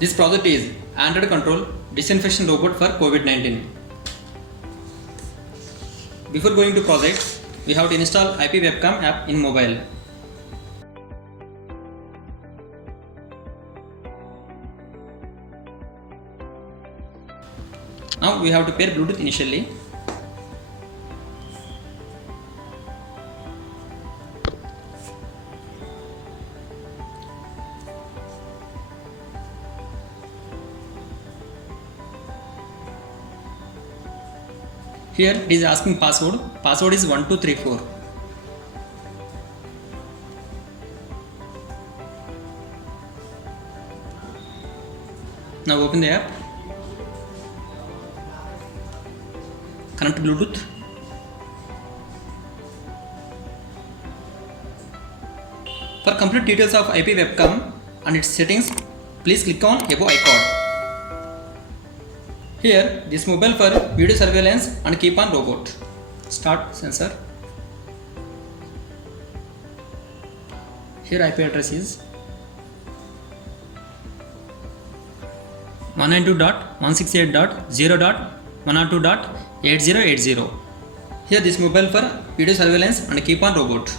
This project is Android control disinfection robot for COVID-19. Before going to project, we have to install IP webcam app in mobile. Now we have to pair Bluetooth initially. Here it is asking password. Password is 1234. Now open the app. Connect to Bluetooth. For complete details of IP webcam and its settings, please click on above icon. Here, this mobile for video surveillance and keep on robot. Start sensor. Here IP address is 192.168.0.102.8080. Here this mobile for video surveillance and keep on robot.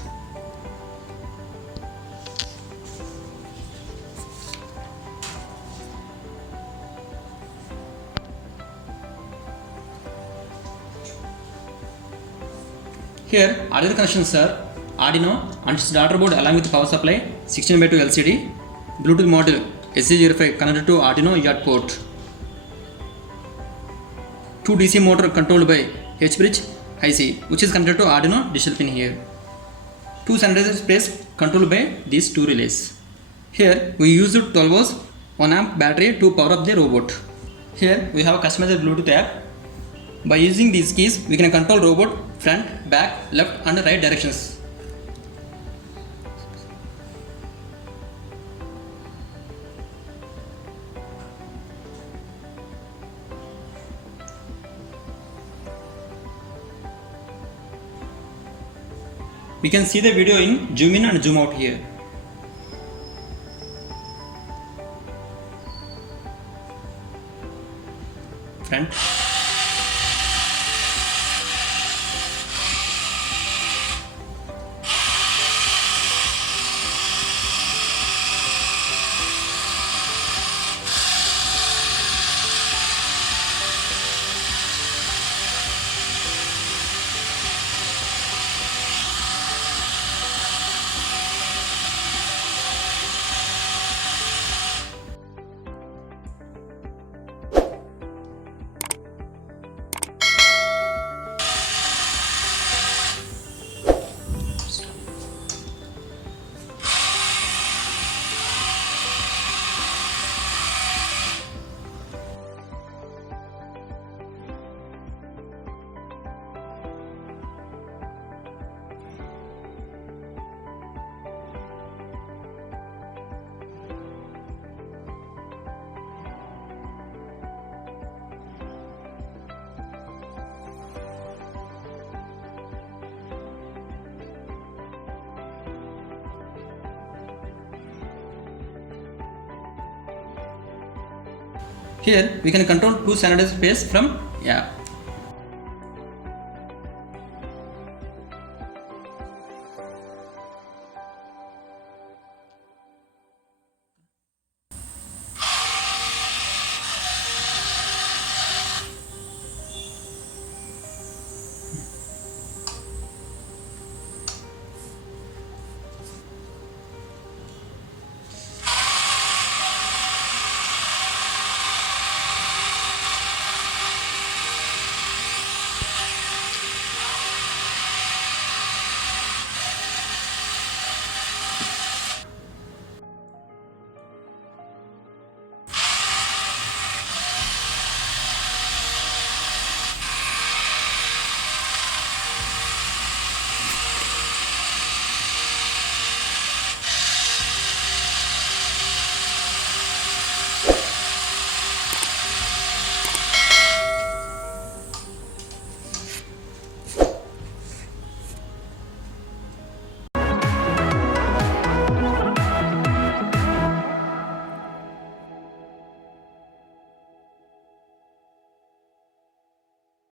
Here audio connections are Arduino and its daughter board along with power supply, 16:2 LCD, Bluetooth module SC05 connected to Arduino UART port. 2 DC motor controlled by H-bridge IC which is connected to Arduino digital pin here. 2 sanitizer sprays controlled by these 2 relays. Here we used 12 volts 1 amp battery to power up the robot. Here we have a customized Bluetooth app. By using these keys, we can control robot front, back, left and right directions. We can see the video in zoom in and zoom out here. Front. Here we can control 2 sanitizer sprays from app.